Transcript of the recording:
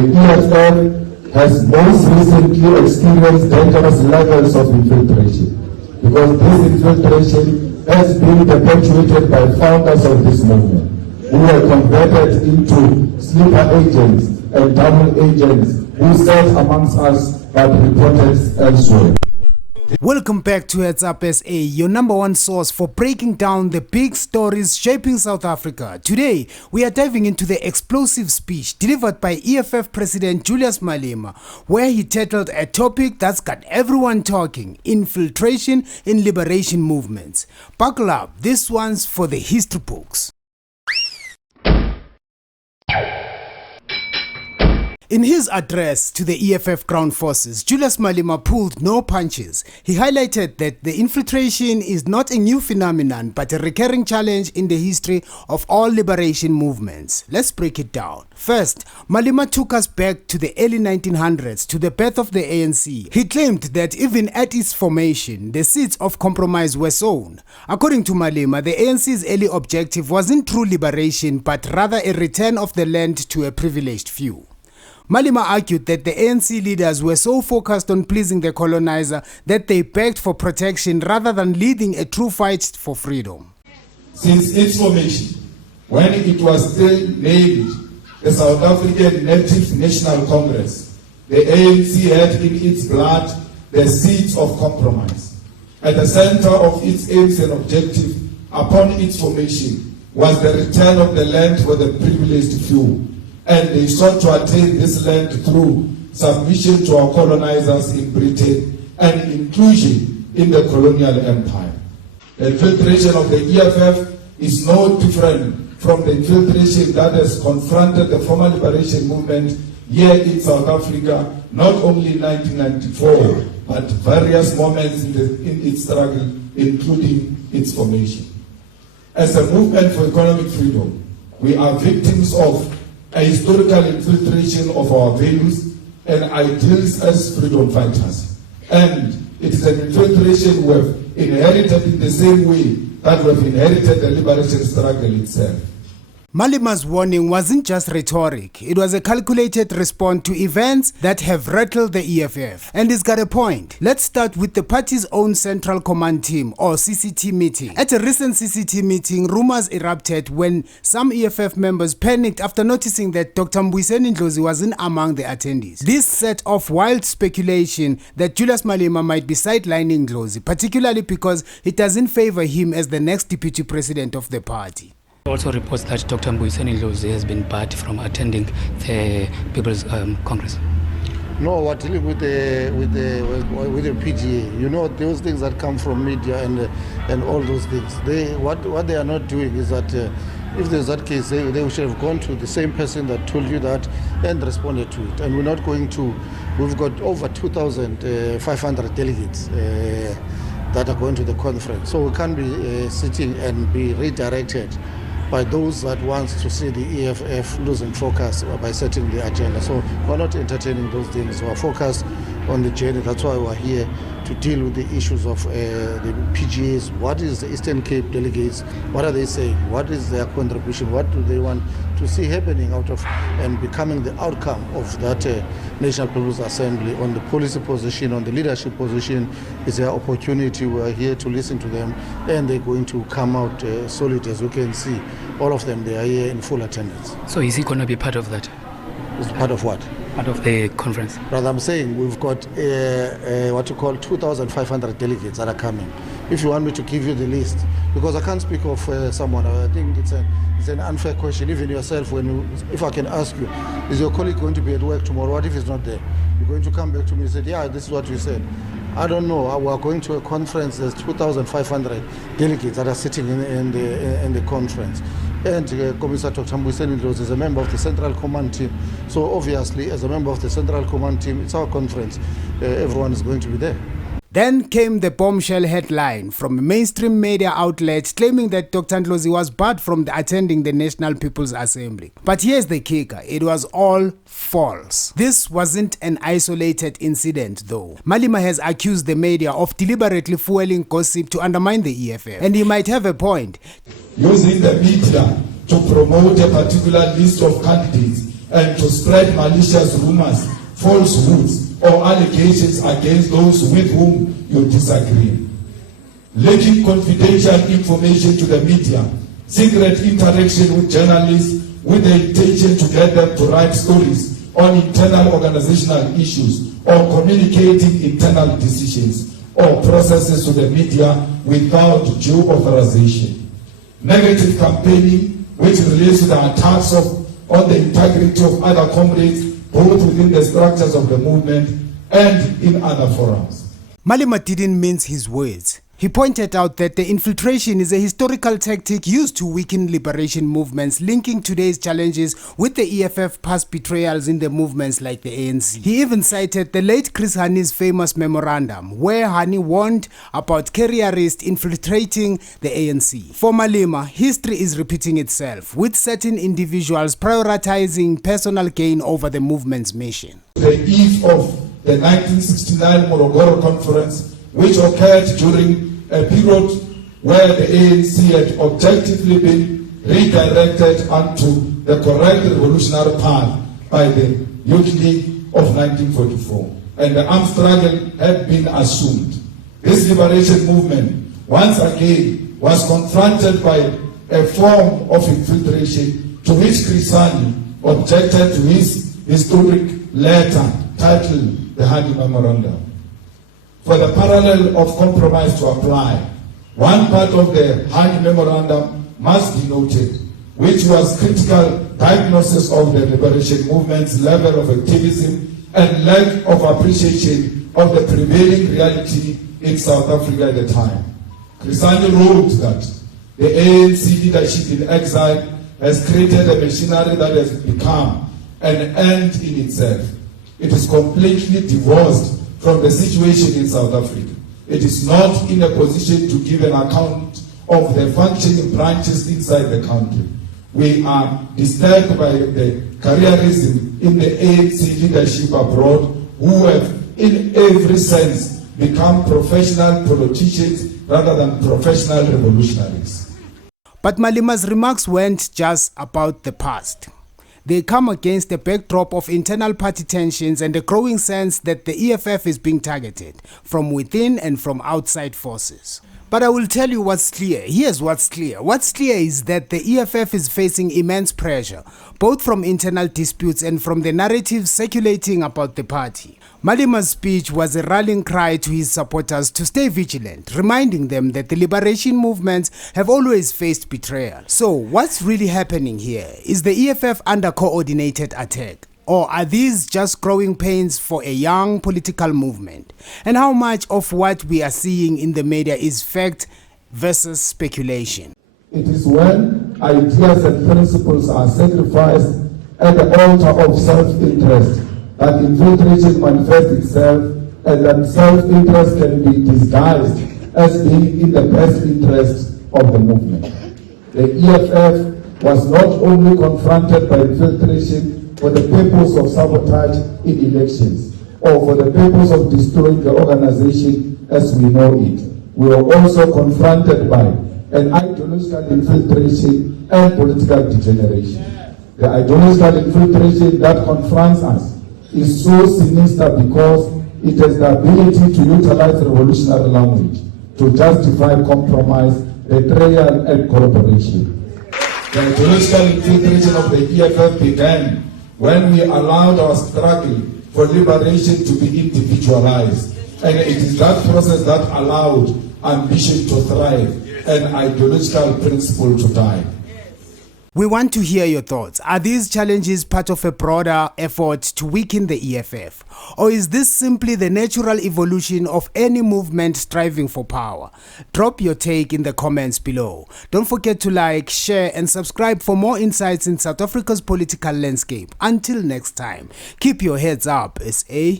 The EFF has most recently experienced dangerous levels of infiltration because this infiltration has been perpetuated by founders of this movement who were converted into sleeper agents and double agents who sat amongst us but reported elsewhere. Welcome back to Heads Up SA, your number one source for breaking down the big stories shaping South Africa. Today, we are diving into the explosive speech delivered by EFF President Julius Malema, where he titled a topic that's got everyone talking: infiltration in liberation movements. Buckle up, this one's for the history books. In his address to the EFF ground forces, Julius Malema pulled no punches. He highlighted that the infiltration is not a new phenomenon, but a recurring challenge in the history of all liberation movements. Let's break it down. First, Malema took us back to the early 1900s, to the birth of the ANC. He claimed that even at its formation, the seeds of compromise were sown. According to Malema, the ANC's early objective wasn't true liberation, but rather a return of the land to a privileged few. Malema argued that the ANC leaders were so focused on pleasing the colonizer that they begged for protection rather than leading a true fight for freedom. Since its formation, when it was still named the South African Native National Congress, the ANC had in its blood the seeds of compromise. At the center of its aims and objective upon its formation was the return of the land for the privileged few. And they sought to attain this land through submission to our colonizers in Britain and inclusion in the colonial empire. The infiltration of the EFF is no different from the infiltration that has confronted the former liberation movement here in South Africa, not only in 1994, but various moments in its struggle, including its formation. As a movement for economic freedom, we are victims of a historical infiltration of our values and ideals as freedom fighters. And it is an infiltration we have inherited in the same way that we have inherited the liberation struggle itself. Malema's warning wasn't just rhetoric, it was a calculated response to events that have rattled the EFF. And he's got a point. Let's start with the party's own Central Command Team, or CCT Meeting. At a recent CCT meeting, rumors erupted when some EFF members panicked after noticing that Dr. Mbuyiseni Ndlozi wasn't among the attendees. This set off wild speculation that Julius Malema might be sidelining Ndlozi, particularly because it doesn't favor him as the next deputy president of the party. Also reports that Dr. Mbuyiseni Ndlozi has been barred from attending the People's Congress. No, we're dealing with the PGA. You know, those things that come from media and all those things. What they are not doing is that if there's that case, they should have gone to the same person that told you that and responded to it. And we're not going to. We've got over 2,500 delegates that are going to the conference. So we can't be sitting and be redirected by those that want to see the EFF losing focus by setting the agenda. So we're not entertaining those things. We're focused on the journey. That's why we're here to deal with the issues of the PGAs. What is the Eastern Cape delegates? What are they saying? What is their contribution? What do they want to see happening out of and becoming the outcome of that National People's Assembly on the policy position, on the leadership position? Is their opportunity. We're here to listen to them, and they're going to come out solid. As you can see, all of them, they are here in full attendance. So is he going to be part of that? Is part of what? Part of the conference. Brother, I'm saying we've got what you call 2,500 delegates that are coming. If you want me to give you the list, because I can't speak of someone, I think it's an unfair question. Even yourself, if I can ask you, is your colleague going to be at work tomorrow? What if he's not there? You're going to come back to me and say, yeah, this is what you said. I don't know. We are going to a conference. There's 2,500 delegates that are sitting in the conference. And Commissar Dr. Mbuyiseni Ndlozi is a member of the Central Command Team. So obviously, as a member of the Central Command Team, it's our conference. Everyone is going to be there. Then came the bombshell headline from a mainstream media outlet claiming that Dr. Ndlozi was barred from attending the National People's Assembly. But here's the kicker, it was all false. This wasn't an isolated incident though. Malema has accused the media of deliberately fueling gossip to undermine the EFF. And he might have a point. Using the media to promote a particular list of candidates and to spread malicious rumors, falsehoods, or allegations against those with whom you disagree. Leaking confidential information to the media, secret interaction with journalists with the intention to get them to write stories on internal organizational issues, or communicating internal decisions or processes to the media without due authorization. Negative campaigning, which relates to the attacks on the integrity of other comrades, both within the structures of the movement and in other forums. Malema didn't mince his words. He pointed out that the infiltration is a historical tactic used to weaken liberation movements, linking today's challenges with the EFF past betrayals in the movements like the ANC. He even cited the late Chris Hani's famous memorandum, where Hani warned about careerists infiltrating the ANC. For Malema, history is repeating itself, with certain individuals prioritizing personal gain over the movement's mission. The eve of the 1969 Morogoro Conference, which occurred during a period where the ANC had objectively been redirected onto the correct revolutionary path by the Youth League of 1944, and the armed struggle had been assumed. This liberation movement, once again, was confronted by a form of infiltration to which Crisani objected to his historic letter titled the Hani Memorandum. For the parallel of compromise to apply, one part of the Hani Memorandum must be noted, which was critical diagnosis of the liberation movement's level of activism and lack of appreciation of the prevailing reality in South Africa at the time. Crisani wrote that the ANC leadership in exile has created a machinery that has become an end in itself. It is completely divorced from the situation in South Africa. It is not in a position to give an account of the functioning branches inside the country. We are disturbed by the careerism in the ANC leadership abroad, who have in every sense become professional politicians rather than professional revolutionaries. But Malema's remarks weren't just about the past. They come against the backdrop of internal party tensions and a growing sense that the EFF is being targeted from within and from outside forces. But I will tell you what's clear. Here's what's clear. What's clear is that the EFF is facing immense pressure, both from internal disputes and from the narrative circulating about the party. Malema's speech was a rallying cry to his supporters to stay vigilant, reminding them that the liberation movements have always faced betrayal. So what's really happening here? Is the EFF under coordinated attack? Or are these just growing pains for a young political movement? And how much of what we are seeing in the media is fact versus speculation? It is when ideas and principles are sacrificed at the altar of self-interest that infiltration manifests itself, and that self-interest can be disguised as being in the best interest of the movement. The EFF was not only confronted by infiltration for the purpose of sabotage in elections, or for the purpose of destroying the organization as we know it. We were also confronted by an ideological infiltration and political degeneration. The ideological infiltration that confronts us is so sinister because it has the ability to utilize revolutionary language to justify compromise, betrayal, and corroboration. The ideological infiltration of the EFF began when we allowed our struggle for liberation to be individualized. And it is that process that allowed ambition to thrive and ideological principle to die. We want to hear your thoughts. Are these challenges part of a broader effort to weaken the EFF? Or is this simply the natural evolution of any movement striving for power? Drop your take in the comments below. Don't forget to like, share, and subscribe for more insights in South Africa's political landscape. Until next time, keep your heads up, SA.